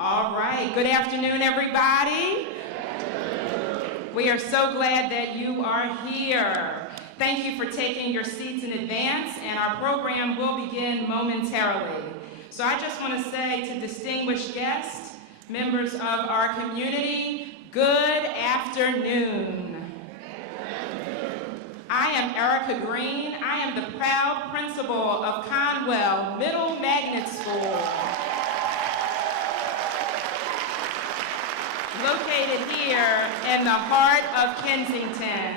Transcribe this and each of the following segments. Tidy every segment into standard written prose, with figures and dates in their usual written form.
All right, good afternoon, everybody. We are so glad that you are here. Thank you for taking your seats in advance, and our program will begin momentarily. So I just want to say to distinguished guests, members of our community, good afternoon. I am Erica Green. I am the proud principal of Conwell Middle School, located here in the heart of Kensington.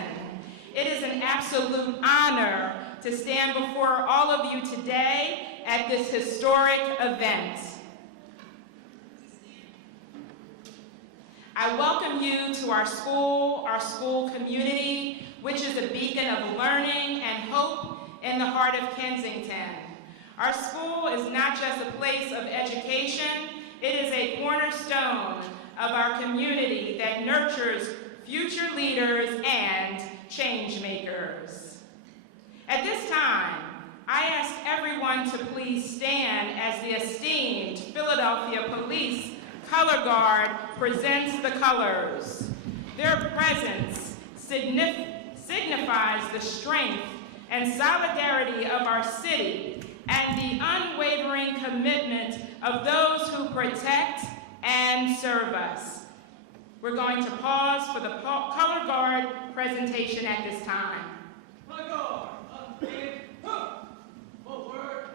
It is an absolute honor to stand before all of you today at this historic event. I welcome you to our school community, which is a beacon of learning and hope in the heart of Kensington. Our school is not just a place of education, it is a cornerstone of our community that nurtures future leaders and change makers. At this time, I ask everyone to please stand as the esteemed Philadelphia Police Color Guard presents the colors. Their presence signifies the strength and solidarity of our city and the unwavering commitment of those who protect and serve us. We're going to pause for the Color Guard presentation at this time. Color Guard, forward,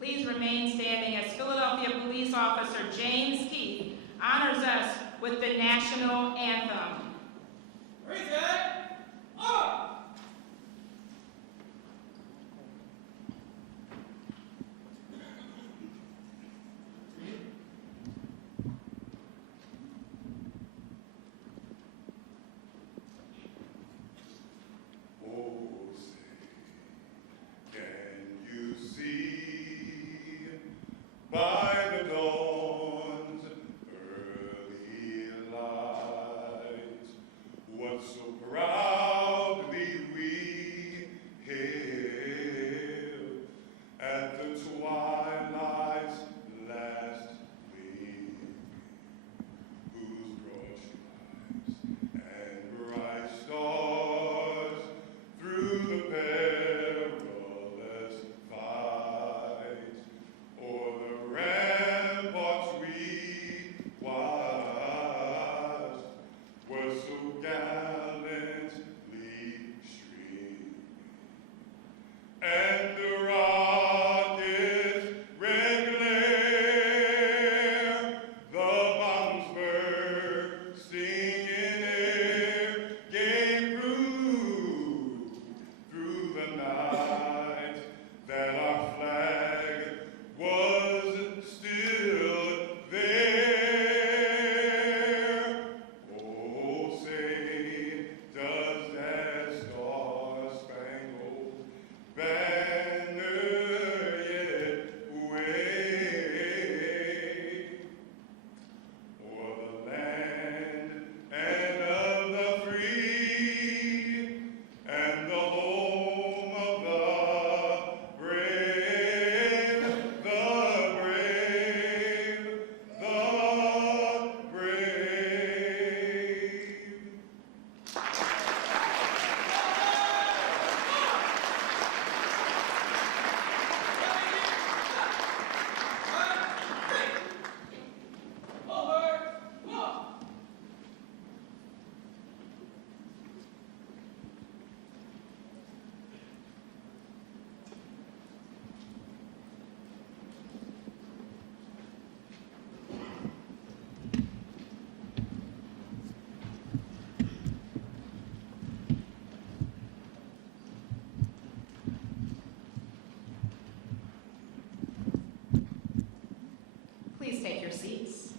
Please remain standing as Philadelphia Police Officer James Keith honors us with the national anthem. By the dawn's early light, your seats.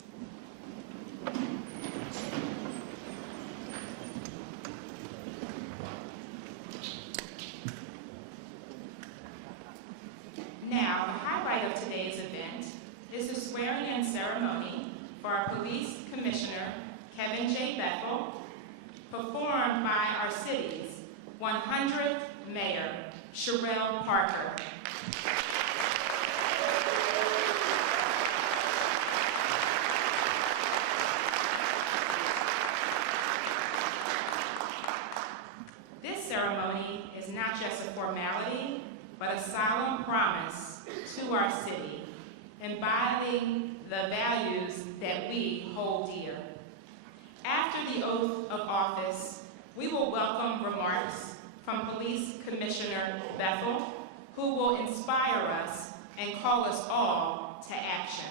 Now, the highlight of today's event is the swearing-in ceremony for our Police Commissioner, Kevin J. Bethel, performed by our city's 100th Mayor, Cherelle Parker. This ceremony is not just a formality, but a solemn promise to our city, embodying the values that we hold dear. After the oath of office, we will welcome remarks from Police Commissioner Bethel, who will inspire us and call us all to action.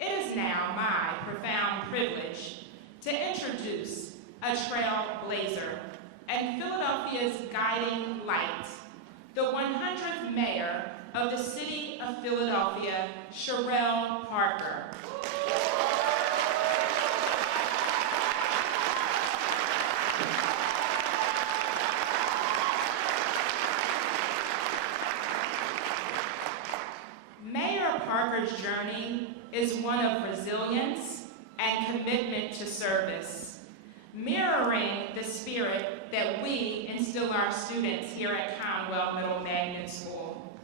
It is now my profound privilege to introduce a trailblazer and Philadelphia's guiding light, the 100th Mayor of the City of Philadelphia, Cherelle Parker. Mayor Parker's journey is one of resilience and commitment to service, mirroring the spirit that we instill our students here at Conwell Middle School.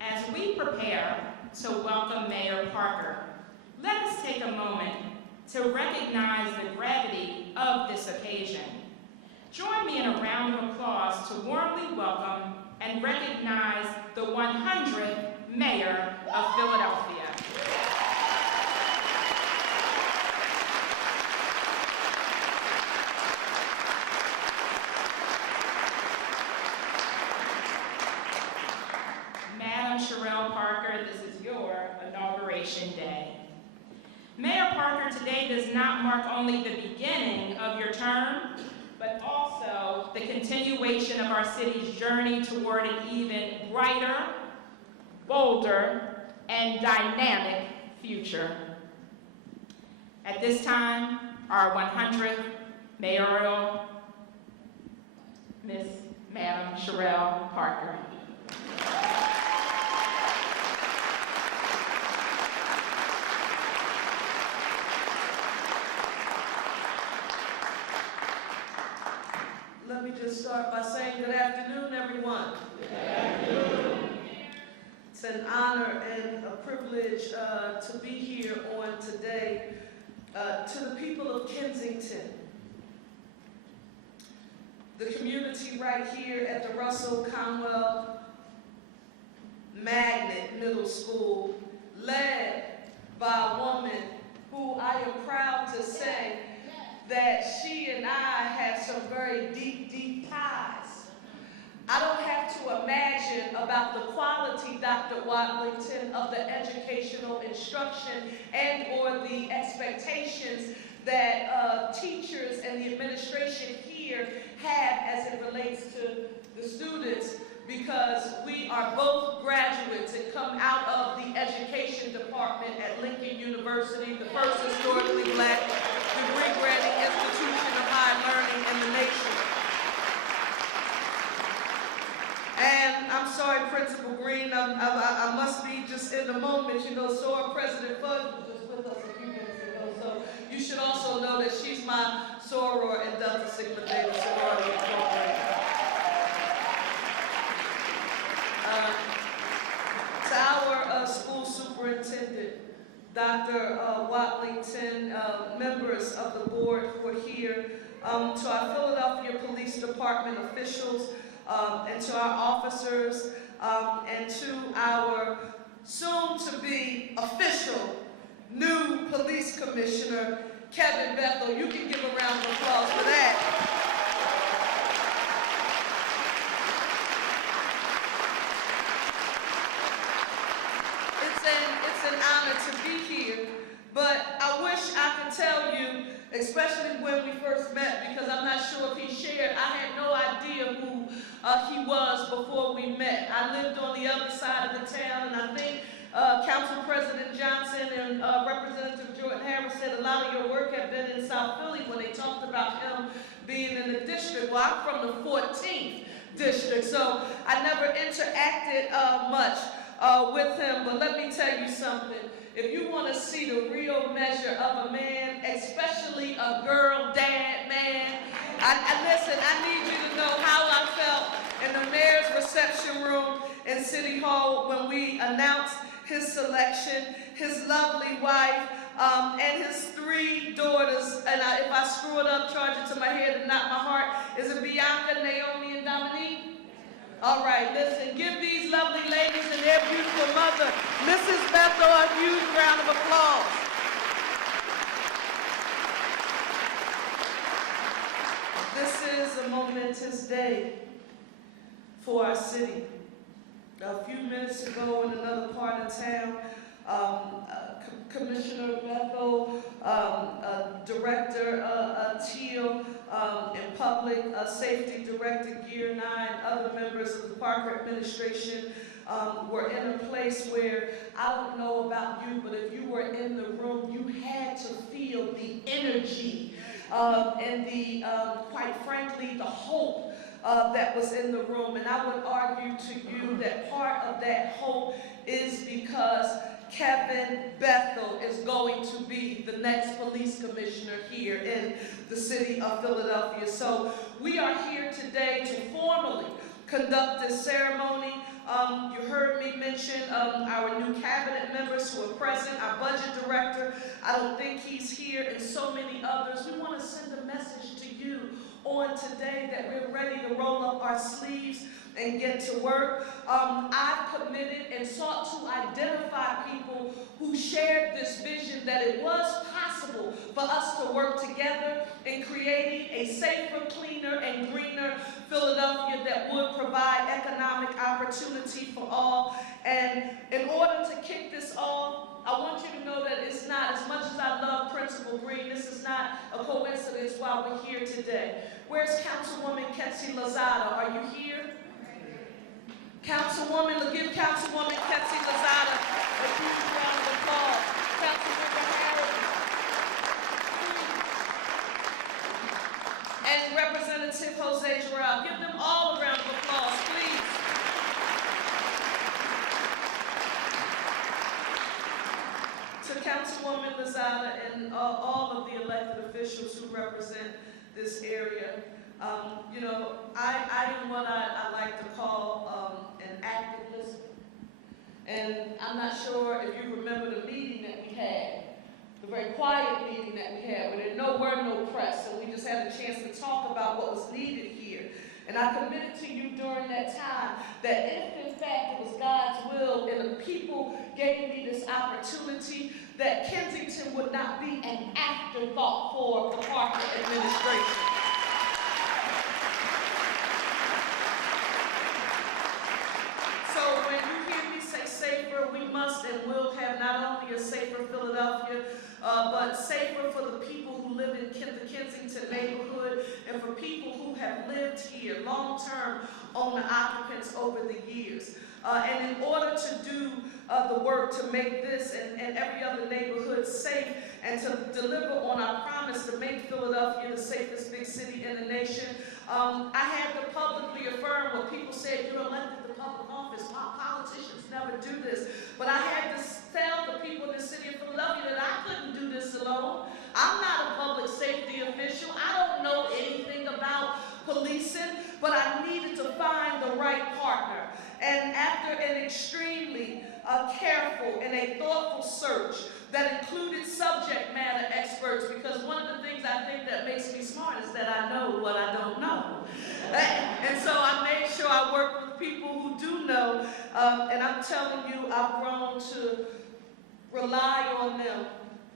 As we prepare to welcome Mayor Parker, let us take a moment to recognize the gravity of this occasion. Join me in a round of applause to warmly welcome and recognize the 100th Mayor of Philadelphia. Madam Cherelle Parker, this is your inauguration day. Mayor Parker, today does not mark only the beginning of your term, but also the continuation of our city's journey toward an even brighter, bolder, and dynamic future. At this time, our 100th mayoral, Madam Cherelle Parker. Let me just start by saying good afternoon, everyone. Good afternoon. It's an honor and a privilege to be here on today. To the people of Kensington, the community right here at the Russell Conwell Middle School, led by a woman who I am proud to say that she and I have some very deep, deep ties. I don't have to imagine about the quality, Dr. Watlington, of the educational instruction and or the expectations that teachers and the administration here have as it relates to the students, because we are both graduates and come out of the education department at Lincoln University, the first historically black degree-granting institution of higher learning in the nation. And I'm sorry, Principal Green, I must be just in the moment, you know, so our President Fudge was just with us a few minutes ago, so you should also know that she's my soror and Delta Sigma Theta sorority incorporated. To our school superintendent, Dr. Watlington, members of the board who are here, to our Philadelphia Police Department officials, and to our officers, and to our soon-to-be official new police commissioner, Kevin Bethel. You can give a round of applause for that. It's an honor to be here, but I wish I could tell you, especially when we first met, because I'm not sure if he shared, I had no idea who he was before we met. I lived on the other side of the town, and I think Council President Johnson and Representative Jordan Harris said a lot of your work had been in South Philly when they talked about him being in the district. Well, I'm from the 14th district, so I never interacted much with him. But let me tell you something. If you want to see the real measure of a man, especially a girl dad man, listen, I need you to know how I felt in the mayor's reception room in City Hall when we announced his selection, his lovely wife, and his 3 daughters. And if I screw it up, charge it to my head and not my heart. Is it Bianca, Naomi, and Dominique? All right, listen, give these lovely ladies and their beautiful mother, Mrs. Bethel, a huge round of applause. This is a momentous day for our city. A few minutes ago in another part of town, Commissioner Bethel, Director Teal, and Public Safety Director Gear 9, other members of the Parker administration were in a place where, I don't know about you, but if you were in the room, you had to feel the energy and the, quite frankly, the hope that was in the room. And I would argue to you that part of that hope is because Kevin Bethel is going to be the next police commissioner here in the city of Philadelphia. So we are here today to formally conduct this ceremony. You heard me mention our new cabinet members who are present, our budget director. I don't think he's here, and so many others. We want to send a message to you on today that we're ready to roll up our sleeves and get to work. I've committed and sought to identify people who shared this vision that it was possible for us to work together in creating a safer, cleaner, and greener Philadelphia that would provide economic opportunity for all. And in order to kick this off, I want you to know that it's not, as much as I love Principal Green, this is not a coincidence why we're here today. Where's Councilwoman Ketsi Lozada? Are you here? Councilwoman, give Councilwoman Ketsi Lozada a huge round of applause. Councilwoman Harris. And Representative Jose Cherelle. Give them all a round of applause, please. To Councilwoman Lozada and all of the elected officials who represent this area. You know, I am what I like to call an active listener. And I'm not sure if you remember the meeting that we had, the very quiet meeting that we had, where there were no press, and we just had a chance to talk about what was needed here. And I committed to you during that time that if in fact it was God's will and the people gave me this opportunity, that Kensington would not be an afterthought for the Parker administration. So when you hear me say safer, we must and will have not only a safer Philadelphia, but safer for the people who live in the Kensington neighborhood and for people who have lived here long-term owner occupants over the years. And in order to do the work to make this and every other neighborhood safe and to deliver on our promise to make Philadelphia the safest big city in the nation, I had to publicly affirm what people said, you're elected to public office. Politicians never do this. But I had to tell the people in the city of Philadelphia that I couldn't do this alone. I'm not a public safety official. I don't know anything about policing, but I needed to find the right partner. And after an extremely careful and a thoughtful search that included subject matter experts, because one of the things I think that makes me smart is that I know what I don't know. And so I made sure I worked with people who do know, and I'm telling you, I've grown to rely on them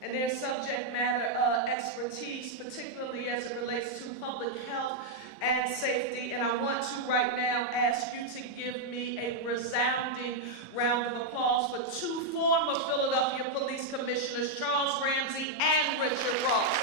and their subject matter expertise, particularly as it relates to public health and safety. And I want to right now ask you to give me a resounding round of applause for two former Philadelphia Police Commissioners, Charles Ramsey and Richard Ross.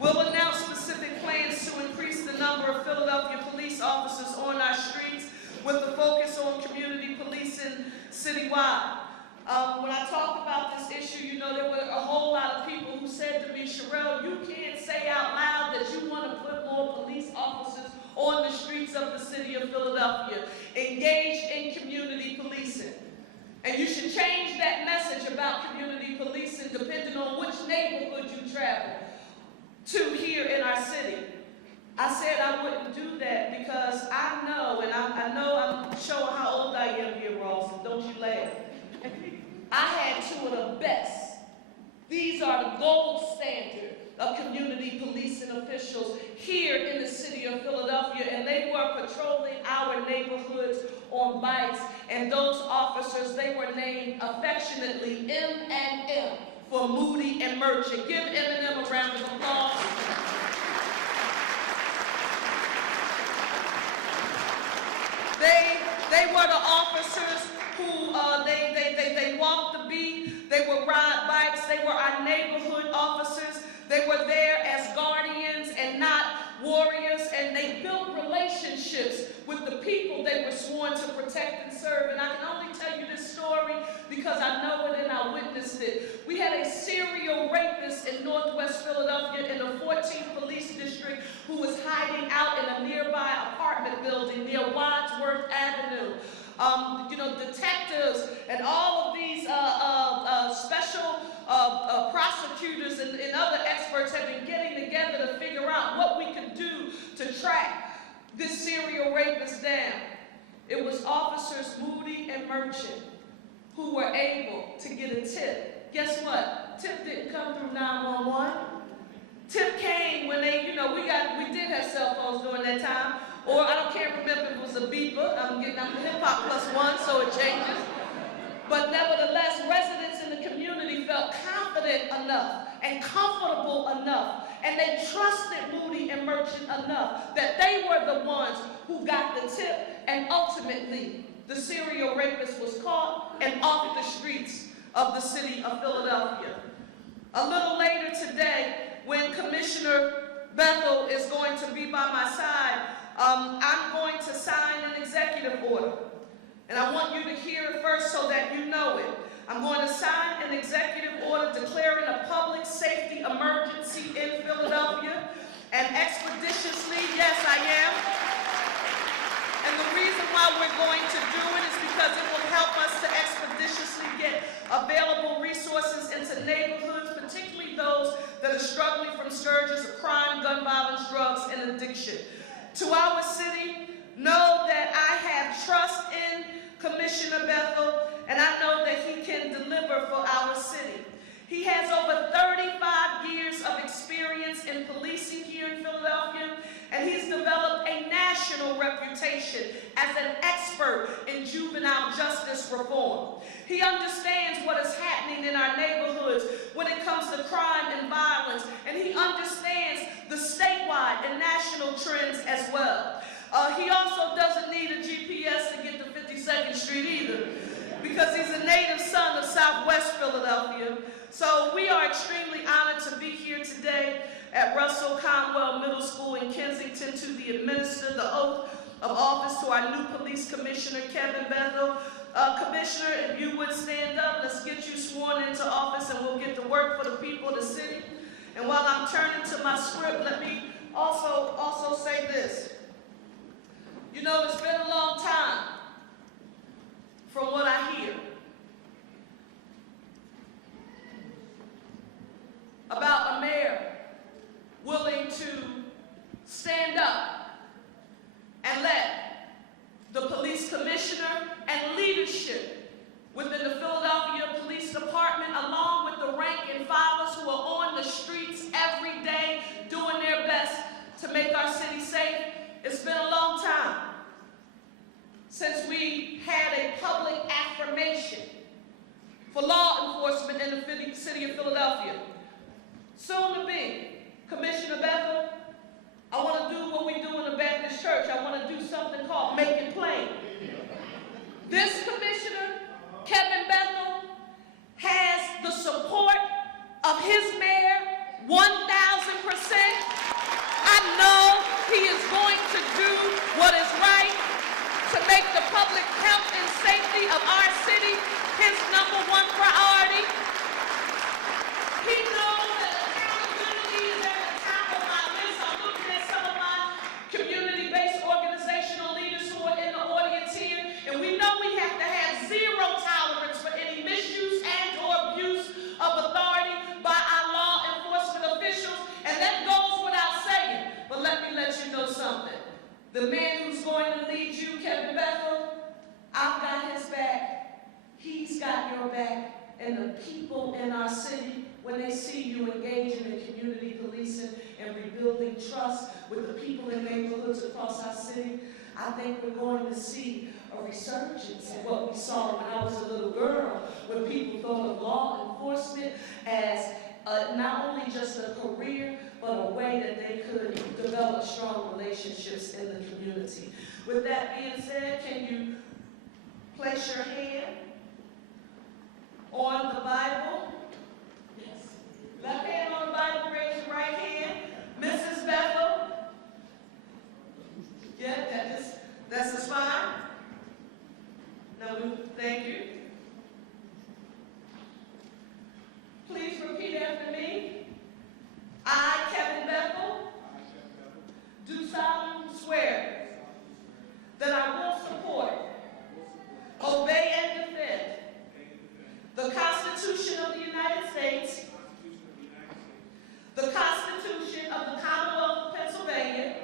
We'll announce specific plans to increase the number of Philadelphia police officers on our streets with a focus on community policing citywide. When I talked about this issue, you know, there were a whole lot of people who said to me, Cherelle, you can't say out loud that you want to put more police officers on the streets of the city of Philadelphia. Engage in community policing. And you should change that message about community policing depending on which neighborhood you travel to here in our city. I said I wouldn't do that because I know, and I know I'm showing how old I am here, Ross, and don't you laugh. I had two of the best. These are the gold standard of community policing officials here in the city of Philadelphia, and they were patrolling our neighborhoods on bikes, and those officers, they were named affectionately M&M for Moody and Merchant. Give M&M a round of applause. They were the officers who they walked the beat, they would ride bikes, they were our neighborhood officers, they were there as guardians and not warriors, and they built relationships with the people they were sworn to protect and serve. And I can only tell you this story because I know it and I witnessed it. We had a serial rapist in Northwest Philadelphia in the 14th Police District who was hiding out in a nearby apartment building near Wadsworth Avenue. You know, detectives and all of these special prosecutors and other experts have been getting together to figure out what we could do to track this serial rapist down. It was officers Moody and Merchant who were able to get a tip. Guess what? Tip didn't come through 911. Tip came when they, you know, we did have cell phones during that time. Or I can't remember if it was a beeper. I'm the hip-hop +1, so it changes. But nevertheless, residents in the community felt confident enough and comfortable enough, and they trusted Moody and Merchant enough that they were the ones who got the tip, and ultimately, the serial rapist was caught and off the streets of the city of Philadelphia. A little later today, when Commissioner Bethel is going to be by my side, I'm going to sign an executive order. And I want you to hear it first so that you know it. I'm going to sign an executive order declaring a public safety emergency in Philadelphia, and expeditiously, yes, I am. And the reason why we're going to do it is because it will help us to expeditiously get available resources into neighborhoods, particularly those that are struggling from scourges of crime, gun violence, drugs, and addiction. To our city, know that I have trust in Commissioner Bethel, and I know that he can deliver for our city. He has over 35 years of experience in policing here in Philadelphia, and he's developed a national reputation as an expert in juvenile justice reform. He understands what is happening in our neighborhoods when it comes to crime and violence, and he understands the statewide and national trends as well. He also doesn't need a GPS to get to 52nd Street either, because he's a native son of Southwest Philadelphia. So we are extremely honored to be here today at Russell Conwell Middle School in Kensington to administer the oath of office to our new police commissioner, Kevin Bethel. Commissioner, if you would stand up, let's get you sworn into office and we'll get to work for the people of the city. And while I'm turning to my script, let me also say this. You know, it's been a long time from what I hear about a mayor willing to stand up and let the police commissioner and leadership within the Philadelphia Police Department, along with the rank and filers who are on the streets every day doing their best to make our city safe. It's been a long time since we had a public affirmation for law enforcement in the city of Philadelphia. Soon to be, Commissioner Bethel, I want to do what we do in the Baptist church. I want to do something called Make It Plain. This commissioner, Kevin Bethel, has the support of his mayor 1,000%. security of our city his number one priority. He knows that accountability is at the top of my list. I'm looking at some of my community-based organizational leaders who are in the audience here, and we know we have to have zero tolerance for any misuse and or abuse of authority by our law enforcement officials, and that goes without saying. But let me let you know something. The man who's going to lead you, Kevin Bethel, I've got his back. He's got your back. And the people in our city, when they see you engaging in community policing and rebuilding trust with the people in neighborhoods across our city, I think we're going to see a resurgence of what we saw when I was a little girl, when people thought of law enforcement as not only just a career, but a way that they could develop strong relationships in the community. With that being said, can you place your hand on the Bible? Yes. Left hand on the Bible, raise your right hand. Mrs. Bethel? Yeah, that's just fine. No, thank you. Please repeat after me. I, Kevin Bethel, do solemnly swear that I will support, obey, and defend the Constitution of the United States, the Constitution of the Commonwealth of Pennsylvania,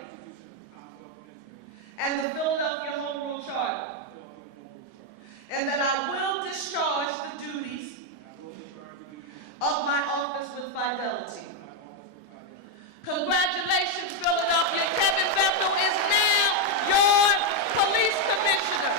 and the Philadelphia Home Rule Charter, and that I will discharge the duties of my office with fidelity. Congratulations, Philadelphia. Kevin Bethel is now your police commissioner.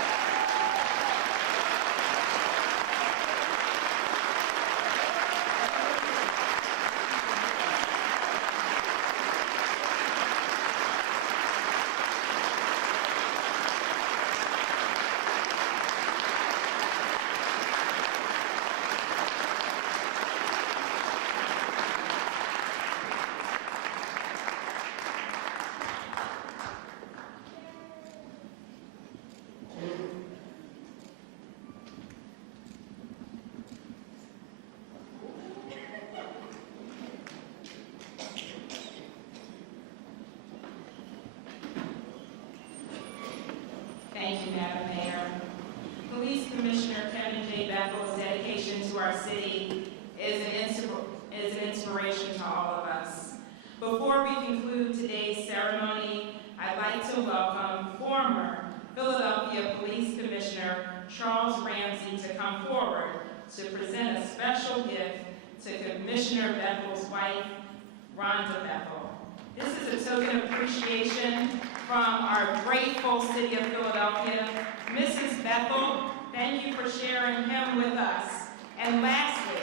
Thank you, Madam Mayor. Police Commissioner Kevin J. Bethel's dedication to our city is an inspiration to all of us. Before we conclude today's ceremony, I'd like to welcome former Philadelphia Police Commissioner Charles Ramsey to come forward to present a special gift to Commissioner Bethel's wife, Rhonda Bethel. This is a token of appreciation from our grateful city of Philadelphia. Mrs. Bethel, thank you for sharing him with us. And lastly,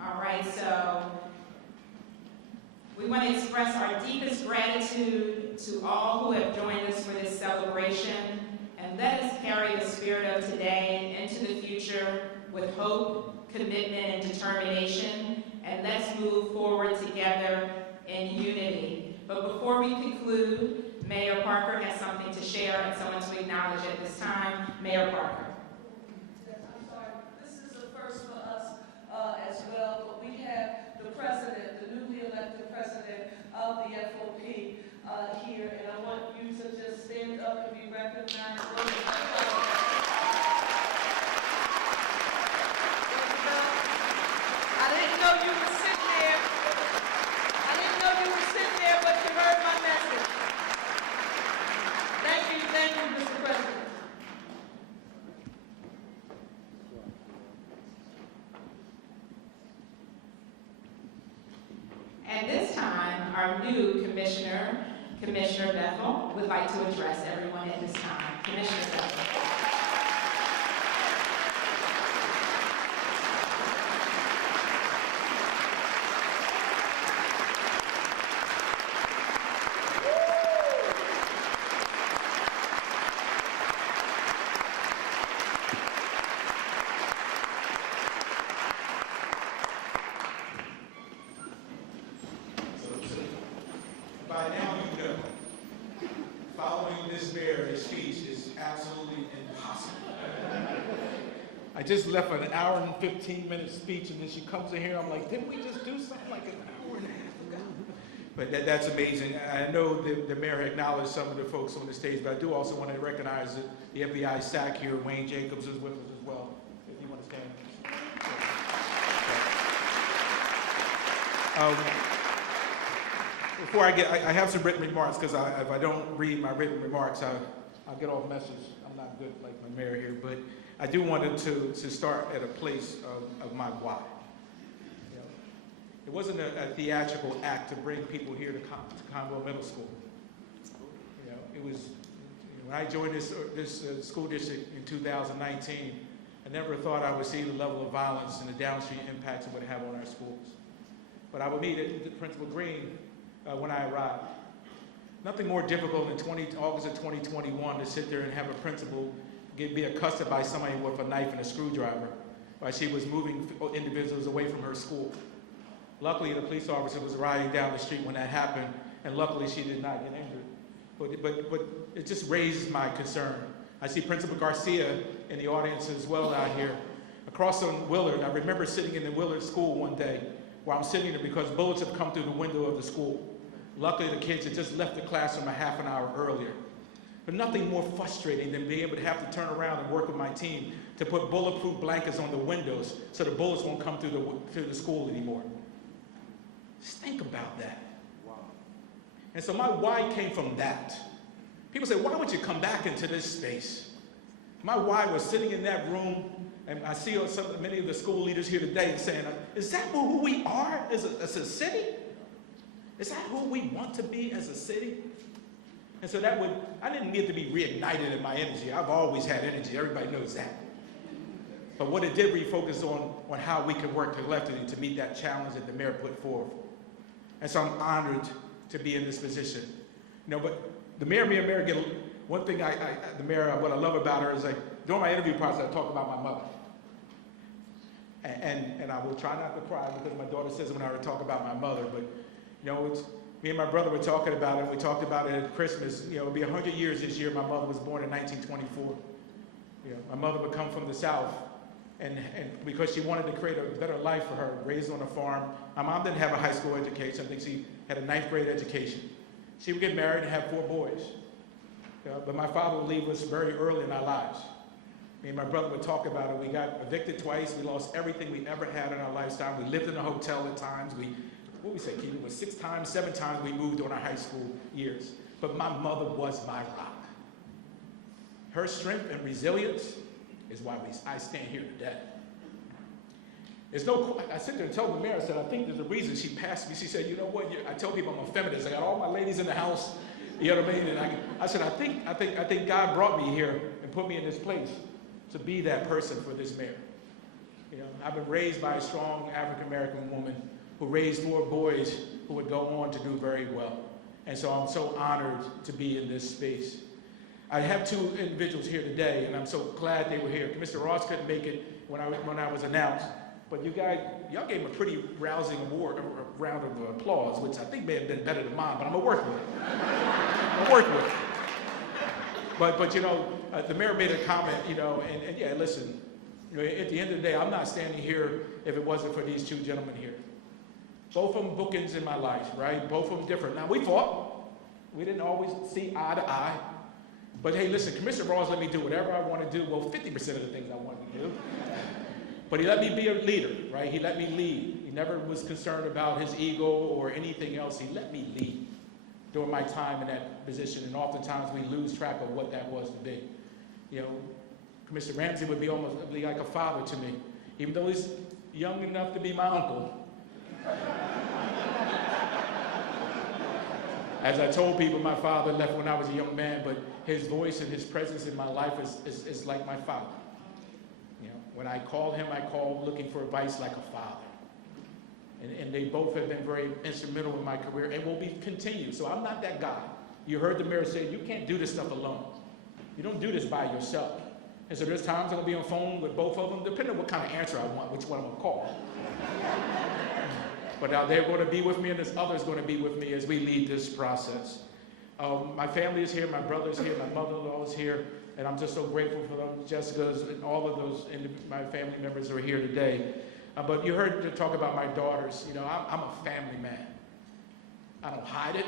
all right, so we want to express our deepest gratitude to all who have joined us for this celebration, and let us carry the spirit of today into the future with hope, commitment, and determination, and let's move forward together in unity. But before we conclude, Mayor Parker has something to share and someone to acknowledge at this time. Mayor Parker. I'm sorry, this is a first for us as well, but we have the president, the newly elected president of the FOP here, and I want you to just stand up and be recognized. I didn't know you were sitting there. I didn't know you were sitting there, but you heard my message. Thank you, Mr. President. At this time, our new Commissioner Bethel, would like to address everyone at this time. Commissioner Bethel. I just left an hour and 15-minute speech, and then she comes in here. I'm like, didn't we just do something like an hour and a half ago? But that's amazing. I know the mayor acknowledged some of the folks on the stage, but I do also want to recognize the FBI SAC here. Wayne Jacobs is with us as well, if you want to stand. Before I have some written remarks, because if I don't read my written remarks, I'll get off message. I'm not good like my mayor here, but I do want to start at a place of my why. You know, it wasn't a theatrical act to bring people here to Conwell Middle School. You know, it was, when I joined this school district in 2019, I never thought I would see the level of violence and the downstream impacts it would have on our schools. But I would meet Principal Green when I arrived. Nothing more difficult in August of 2021 to sit there and have a principal be accosted by somebody with a knife and a screwdriver while she was moving individuals away from her school. Luckily, the police officer was riding down the street when that happened, and luckily she did not get injured. But it just raised my concern. I see Principal Garcia in the audience as well out here. Across on Willard, I remember sitting in the Willard school one day where I'm sitting there because bullets had come through the window of the school. Luckily, the kids had just left the classroom a half an hour earlier. But nothing more frustrating than being able to have to turn around and work with my team to put bulletproof blankets on the windows so the bullets won't come through the school anymore. Just think about that. Wow. And so my why came from that. People say, why would you come back into this space? My why was sitting in that room, and I see many of the school leaders here today saying, is that who we are as a city? Is that who we want to be as a city? And so I didn't need to be reignited in my energy. I've always had energy, everybody knows that. But what it did refocus on how we could work collectively to meet that challenge that the mayor put forward. And so I'm honored to be in this position. You know, but the mayor, one thing what I love about her is during my interview process, I talk about my mother. And I will try not to cry because my daughter says when I talk about my mother, but you know, me and my brother were talking about it. We talked about it at Christmas. You know, it'll be 100 years this year. My mother was born in 1924. You know, my mother would come from the South, and because she wanted to create a better life for her, raised on a farm. My mom didn't have a high school education. I think she had a 9th grade education. She would get married and have 4 boys. You know, but my father would leave us very early in our lives. Me and my brother would talk about it. We got evicted twice. We lost everything we ever had in our lifetime. We lived in a hotel at times. What we say, Keith, it was 6 times, 7 times we moved during our high school years. But my mother was my rock. Her strength and resilience is why I stand here today. I sit there and tell the mayor, I said, I think there's a reason she passed me. She said, you know what, I tell people I'm a feminist. I got all my ladies in the house, you know what I mean? And I said, I think God brought me here and put me in this place to be that person for this mayor. You know, I've been raised by a strong African-American woman who raised 4 boys who would go on to do very well. And so I'm so honored to be in this space. I have 2 individuals here today, and I'm so glad they were here. Mr. Ross couldn't make it when I was announced, but y'all gave him a pretty rousing award, a round of applause, which I think may have been better than mine, but I'm gonna work with it. But you know, the mayor made a comment, you know, and yeah, listen, you know, at the end of the day, I'm not standing here if it wasn't for these 2 gentlemen here. Both of them bookends in my life, right? Both of them different. Now, we fought. We didn't always see eye to eye. But hey, listen, Commissioner Ross let me do whatever I want to do. Well, 50% of the things I wanted to do. But he let me be a leader, right? He let me lead. He never was concerned about his ego or anything else. He let me lead during my time in that position. And oftentimes we lose track of what that was to be. You know, Commissioner Ramsey would be almost like a father to me. Even though he's young enough to be my uncle. As I told people, my father left when I was a young man, but his voice and his presence in my life is like my father. You know, when I call him, I call looking for advice like a father. And they both have been very instrumental in my career and will be continued. So I'm not that guy. You heard the mayor say, you can't do this stuff alone. You don't do this by yourself. And so there's times I'm gonna be on the phone with both of them, depending on what kind of answer I want, which one I'm gonna call. But now they're going to be with me, and there's others going to be with me as we lead this process. My family is here, my brother's here, my mother-in-law is here. and I'm just so grateful for them. Jessica's and all of those, my family members are here today. But you heard her talk about my daughters. You know, I'm a family man. I don't hide it.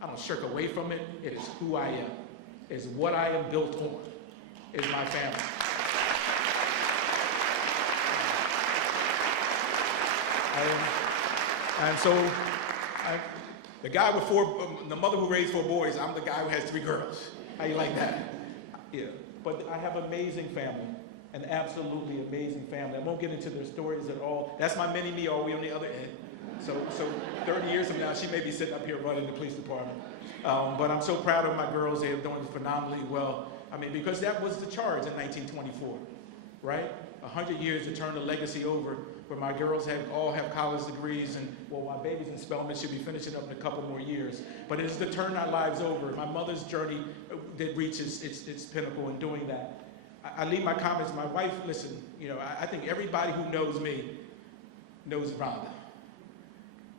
I don't shirk away from it. It is who I am. It's what I am built on. It's my family. And so, the guy with the mother who raised 4 boys, I'm the guy who has 3 girls. How you like that? Yeah. But I have amazing family, an absolutely amazing family. I won't get into their stories at all. That's my mini-me all the way on the other end. So 30 years from now, she may be sitting up here running the police department. But I'm so proud of my girls. They are doing phenomenally well. I mean, because that was the charge in 1924, right? 100 years to turn the legacy over, where my girls all have college degrees, and well, my babies in Spelman should be finishing up in a couple more years. But it's to turn our lives over. My mother's journey did reach its pinnacle in doing that. I leave my comments. My wife, listen, you know, I think everybody who knows me knows Rhonda.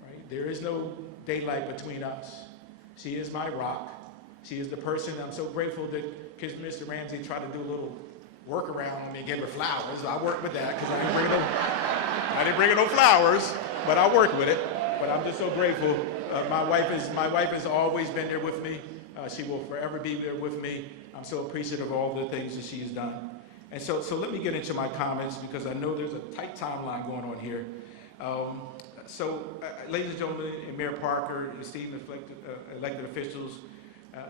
Right? There is no daylight between us. She is my rock. She is the person. I'm so grateful that Mr. Ramsey tried to do a little workaround on me and give her flowers. I worked with that because I didn't bring her no flowers, but I worked with it. But I'm just so grateful. My wife has always been there with me. She will forever be there with me. I'm so appreciative of all the things that she has done. And so let me get into my comments because I know there's a tight timeline going on here. Ladies and gentlemen, and Mayor Parker, esteemed elected officials,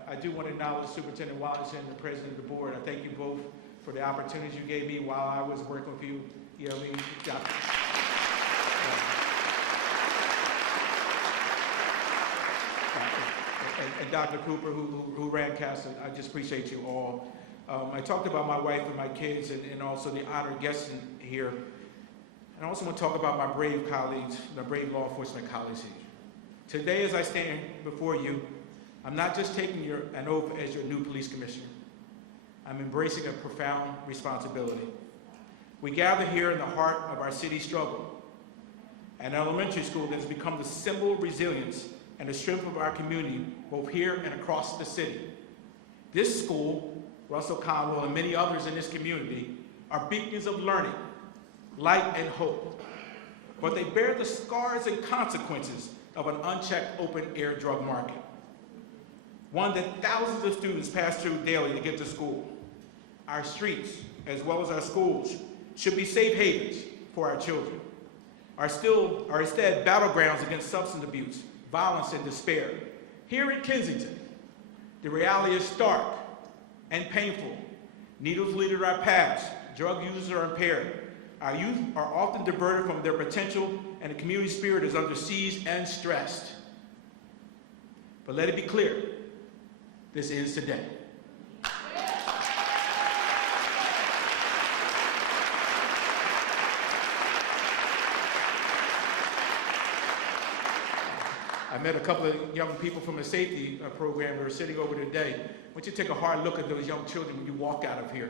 I do want to acknowledge Superintendent Wallace and the President of the Board. I thank you both for the opportunities you gave me while I was working with you. You know what I mean? And Dr. Cooper, who ran CASA, I just appreciate you all. I talked about my wife and my kids and also the honored guests here. And I also want to talk about my brave colleagues, my brave law enforcement colleagues here. Today, as I stand before you, I'm not just taking an oath as your new police commissioner. I'm embracing a profound responsibility. We gather here in the heart of our city's struggle, an elementary school that has become the symbol of resilience and the strength of our community, both here and across the city. This school, Russell Conwell, and many others in this community are beacons of learning, light, and hope. But they bear the scars and consequences of an unchecked open-air drug market, one that thousands of students pass through daily to get to school. Our streets, as well as our schools, should be safe havens for our children, are instead battlegrounds against substance abuse, violence, and despair. Here in Kensington, the reality is stark and painful. Needles lead to our paths, drug users are impaired. Our youth are often diverted from their potential, and the community spirit is under siege and stressed. But let it be clear, this ends today. I met a couple of young people from the safety program that are sitting over today. I want you to take a hard look at those young children when you walk out of here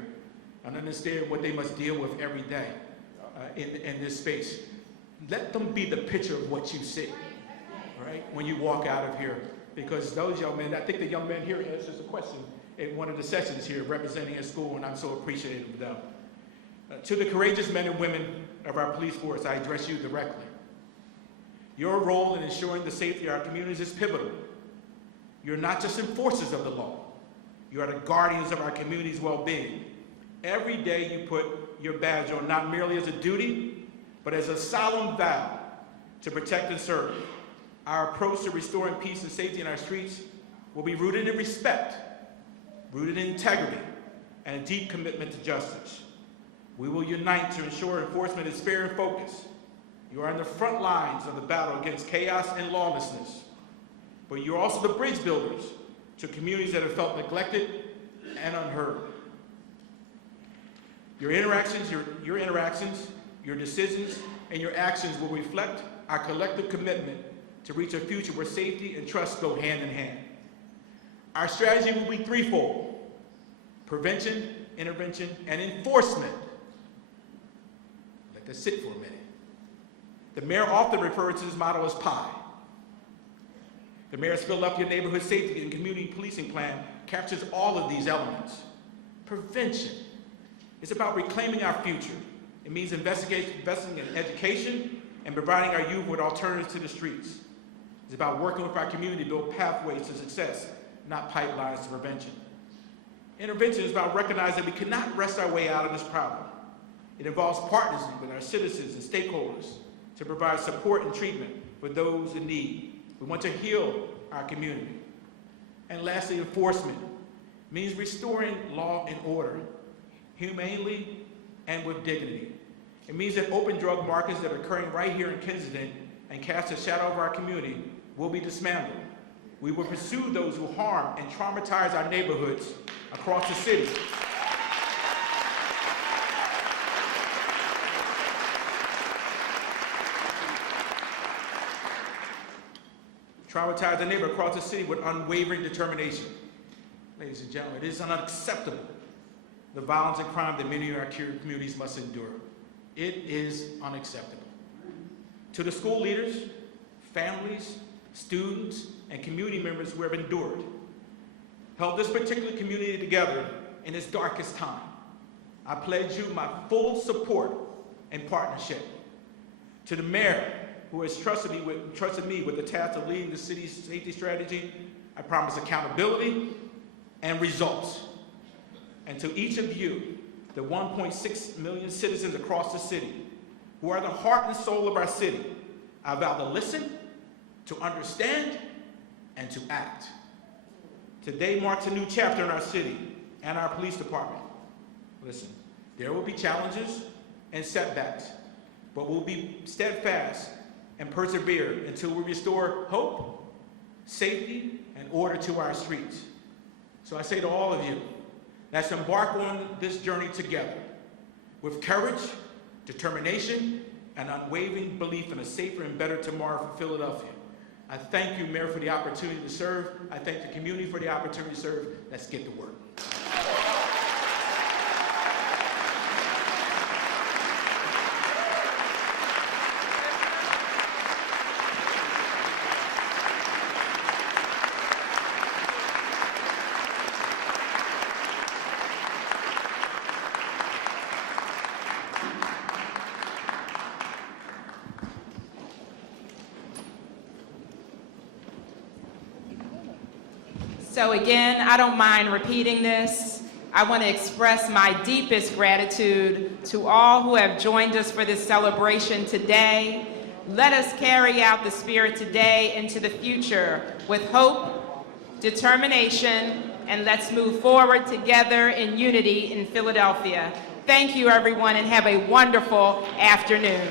and understand what they must deal with every day in this space. Let them be the picture of what you see, all right, when you walk out of here. Because those young men, I think the young man here answers a question in one of the sessions here representing his school, and I'm so appreciative of them. To the courageous men and women of our police force, I address you directly. Your role in ensuring the safety of our communities is pivotal. You're not just enforcers of the law. You are the guardians of our community's well-being. Every day you put your badge on, not merely as a duty, but as a solemn vow to protect and serve. Our approach to restoring peace and safety in our streets will be rooted in respect, rooted in integrity, and a deep commitment to justice. We will unite to ensure enforcement is fair and focused. You are on the front lines of the battle against chaos and lawlessness, but you're also the bridge builders to communities that have felt neglected and unheard. Your interactions, your decisions, and your actions will reflect our collective commitment to reach a future where safety and trust go hand in hand. Our strategy will be threefold: prevention, intervention, and enforcement. Let that sit for a minute. The mayor often refers to this model as PIE. The mayor's Philadelphia Neighborhood Safety and Community Policing Plan captures all of these elements. Prevention. It's about reclaiming our future. It means investing in education and providing our youth with alternatives to the streets. It's about working with our community to build pathways to success, not pipelines to prevention. Intervention is about recognizing that we cannot rest our way out of this problem. It involves partnering with our citizens and stakeholders to provide support and treatment for those in need. We want to heal our community. And lastly, enforcement means restoring law and order, humanely and with dignity. It means that open drug markets that are occurring right here in Kensington and cast a shadow over our community will be dismantled. We will pursue those who harm and traumatize our neighborhoods across the city. Traumatize the neighbor across the city with unwavering determination. Ladies and gentlemen, it is unacceptable, the violence and crime that many of our communities must endure. It is unacceptable. To the school leaders, families, students, and community members who have endured, held this particular community together in its darkest time, I pledge you my full support and partnership. To the mayor, who has trusted me with the task of leading the city's safety strategy, I promise accountability and results. And to each of you, the 1.6 million citizens across the city, who are the heart and soul of our city, I vow to listen, to understand, and to act. Today marks a new chapter in our city and our police department. Listen, there will be challenges and setbacks, but we'll be steadfast and persevere until we restore hope, safety, and order to our streets. So I say to all of you, let's embark on this journey together with courage, determination, and unwavering belief in a safer and better tomorrow for Philadelphia. I thank you, Mayor, for the opportunity to serve. I thank the community for the opportunity to serve. Let's get to work. So again, I don't mind repeating this. I want to express my deepest gratitude to all who have joined us for this celebration today. Let us carry out the spirit today into the future with hope, determination, and let's move forward together in unity in Philadelphia. Thank you, everyone, and have a wonderful afternoon.